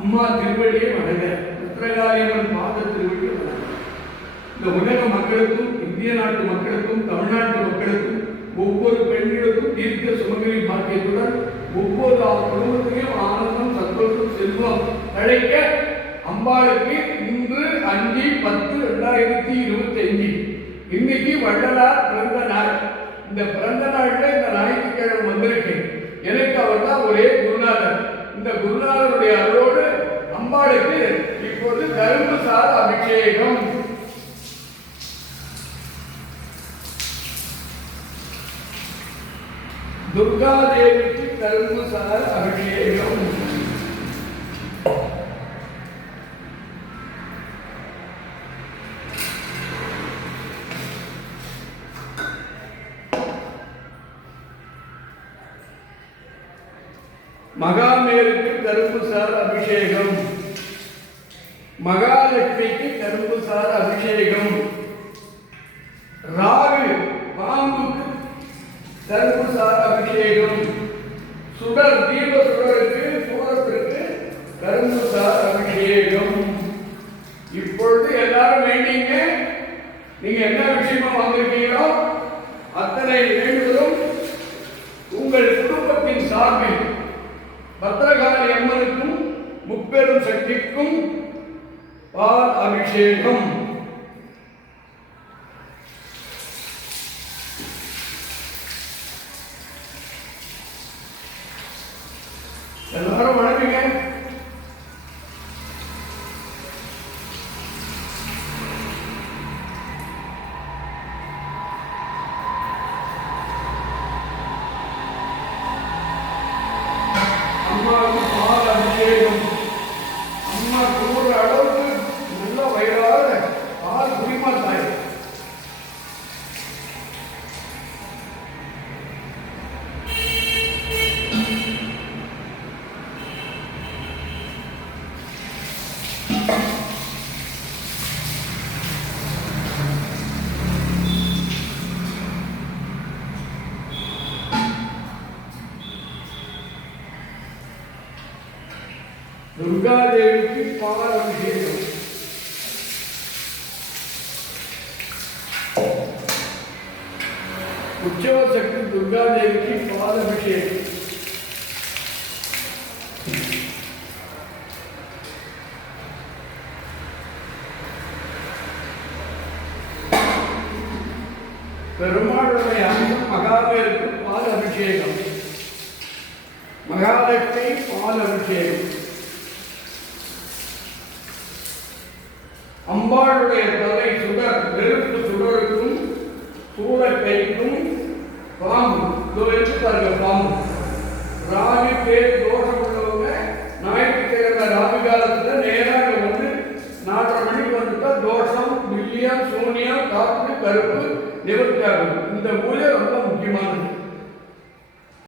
அம்மா திருவடியை வணங்க, பத்ரகாளியம்மன் பாத திருவடியை வணங்க. இந்த உலக மக்களுக்கும், இந்திய நாட்டு மக்களுக்கும், தமிழ்நாட்டு மக்களுக்கும், ஒவ்வொரு பெண்களுக்கும் தீர்க்க சுமங்கலி பாக்கியத்துடன் ஒவ்வொரு குடும்பத்திலையும் ஆனந்தம், சந்தோஷம், செல்வம் கிடைக்க அம்பாளுக்கு இன்று 5/10/2025 இன்னைக்கு வள்ளலார் பிறந்த நாள். இந்த பிறந்த நாள்ல இந்த ஞாயிற்றுக்கிழமை வந்திருக்கேன். எனக்கு அவர் தான் ஒரே குருநாதர். இந்த குருநாதருடைய அருளோடு அம்பாளுக்கு இப்போது கரும்பு சார் அபிஷேகம். துர்கா தேவிக்கு கரும்பு சார் அபிஷேகம். மகாமேருக்கு கரும்பு சார் அபிஷேகம். மகாலட்சுமிக்கு கரும்பு சார் அபிஷேகம். ராகு பாம்புக்கு கரும்பு சார் அபிஷேகம். சுடர் தீப சுடருக்கு சூரத்திற்கு கரும்பு சார் அபிஷேகம். இப்பொழுது எல்லாரும் வேண்டிங்க. நீங்க என்ன விஷயமா வந்திருக்கீங்களோ அத்தனை வேண்டுதலும் உங்கள் குடும்பத்தின் சார்பில் பத்ரகாளி அம்மனுக்கும் முப்பெரும் சக்திக்கும் பால் அபிஷேகம். எல்லாரும் வணங்குங்க. அம்மாவுக்கு பால் அபிஷேகம். அம்மா கூடுற அளவுக்கு நல்ல வயதான பால் குடிமாத்தாய். दुर्गा देवी की पाल अभिषेक. उच्चव शक्ति दुर्गा देवी की पाल अभिषेक. பெருமாளுடைய அம்சம் மகாவேருக்கு பால் அபிஷேகம். மகாலட்சுமி பால் அபிஷேகம். அம்பாளுடைய தலை சுடர் நெருப்பு சுடருக்கும் சூடக்கைக்கும் பாம்பு பாருங்க. பாம்பு ராகு பேர் தோஷம் உள்ளவங்க ஞாயிற்றுக்கிழமை ராகு காலத்துல நேராக வந்து 4:30 மணிக்கு வந்துட்டா தோஷம், மில்லியம், சூனியம், காப்பு, கருப்பு நிவர்த்தி ஆகும். இந்த பூஜை ரொம்ப முக்கியமானது.